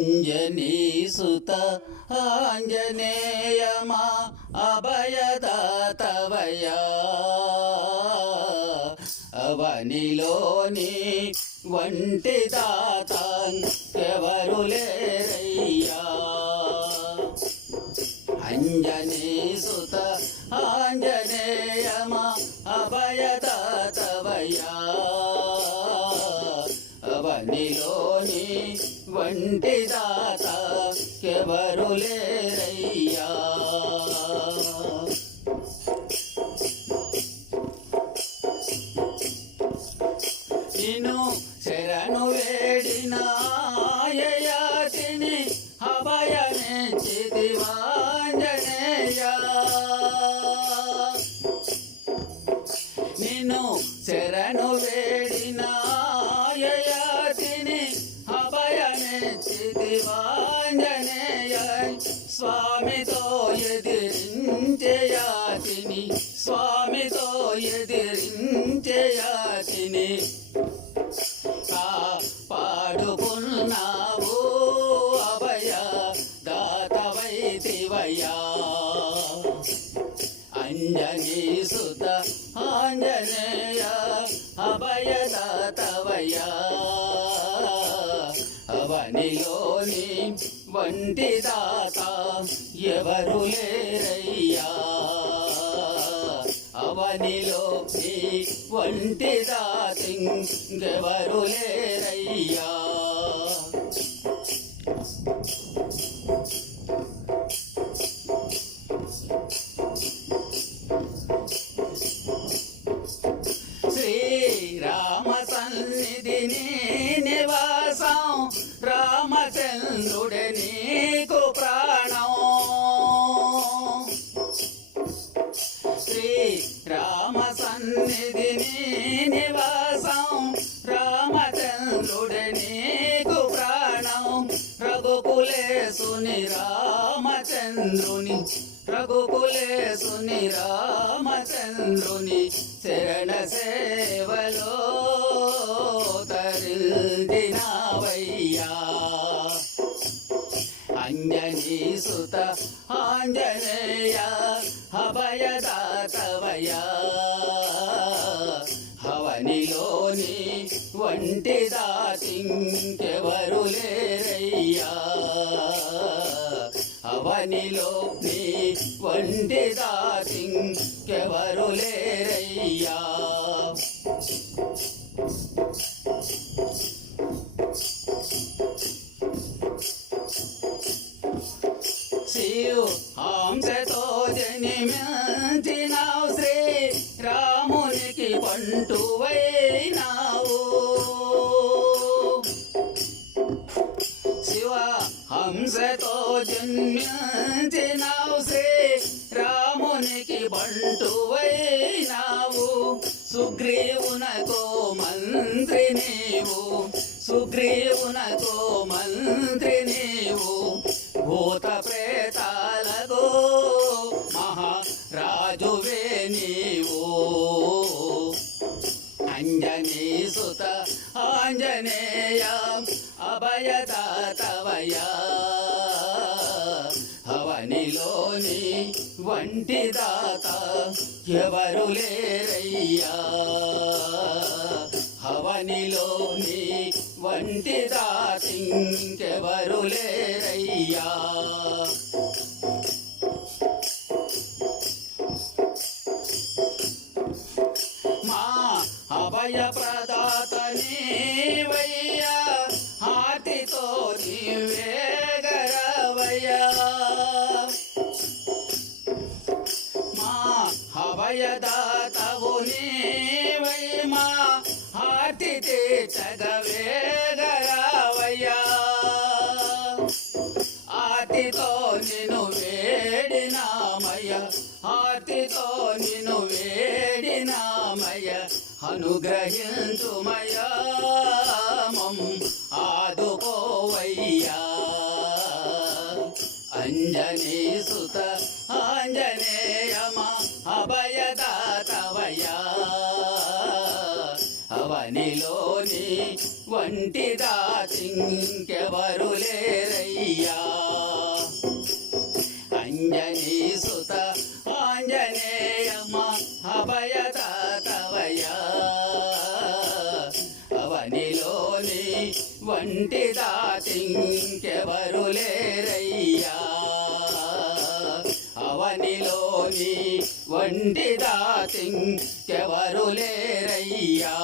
అంజనీసుత ఆంజనేయమా అభయదాతవయ్యా అవనిలోని వంటి దాత ఎవరు లేరయ్యా అంజనీసుత ఆంజనేయమా అభయదాతవయ్యా అవనిలోని వంటి దాత ఎవరు లేరయ్యా నిన్ను శరణు వేడిన యయాతిని అభయమిచ్చితివాంజనేయా నిన్ను శరణు వేడిన యయాతిని అభయమిచ్చితివాంజనేయా స్వామితో ఎదిరించయాతిని స్వామితో ఎదిరించయాతిని పాడుకున్నావు అభయ దాతవైతివయ్యా అంజనీసుత ఆంజనేయ అభయ దాతవయ్యా అవనిలోని వంటి దాత ఎవరు లేరయ్యా అవనిలో నీ వంటి దాతింకెవరు లేరయ్యా శ్రీరామ సన్నిధిని నివాసం రామచంద్రుడే నీకు ప్రాణం శ్రీరామ సన్నిధిని నివాసం రామచంద్రుడే నీకు ప్రాణం రఘుకులేసుని రామచంద్రుని రఘుకులేసుని రామచంద్రుని చరణ సేవలో తరిందినావయ్యా అంజనీసుత ఆంజనేయ అభయదాతవయ్యా అవనిలోని వంటి దాతింకెవరు లేరయ్యా అవనిలో నీ వంటి దాతింకెవరు లేరయ్యా హంసతో జనిమించినావు శ్రీ రామునికి బంటువైనావు శివ హంసతో జన్మించినావు శ్రీ రామునికి బంటువైనావు సుగ్రీవునకో మంత్రి నీవు సుగ్రీవునకో మంత్రి నీవు భూత ప్రేతాలగో మహారాజువే నీవు అంజనీసుత ఆంజనేయ అభయదాతవయ్యా అవనిలోని వంటి దాత ఎవరు లేరయ్యా అవనిలోని వంటి దాతింకెవరు లేరయ్యా మా అభయ ప్రదాత నీవయ్యా హాతితో నీవేగరవయ్యా మా అభయదాతవు నీవై మా హాతి తీర్చగవేగరవయ్యా ఆతితో నిన్ను వేడినామయ్య ఆతితో నిన్ను వేడినామయ్య అనుగ్రహించుమయ్యా మమ్ ఆదుకోవయ్యా అంజనీసుత ఆంజనేయమా అభయదాతవయ్యా అవనిలోని వంటి దాతింకెవరు లేరయ్యా అంజనీ సుత ఆంజనేయమ అభయదాతవయ్యా అవనిలోని వంటి దాతింకెవరు లేరయ్యా అవనిలోని వంటి దాతింకెవరు లేరయ్యా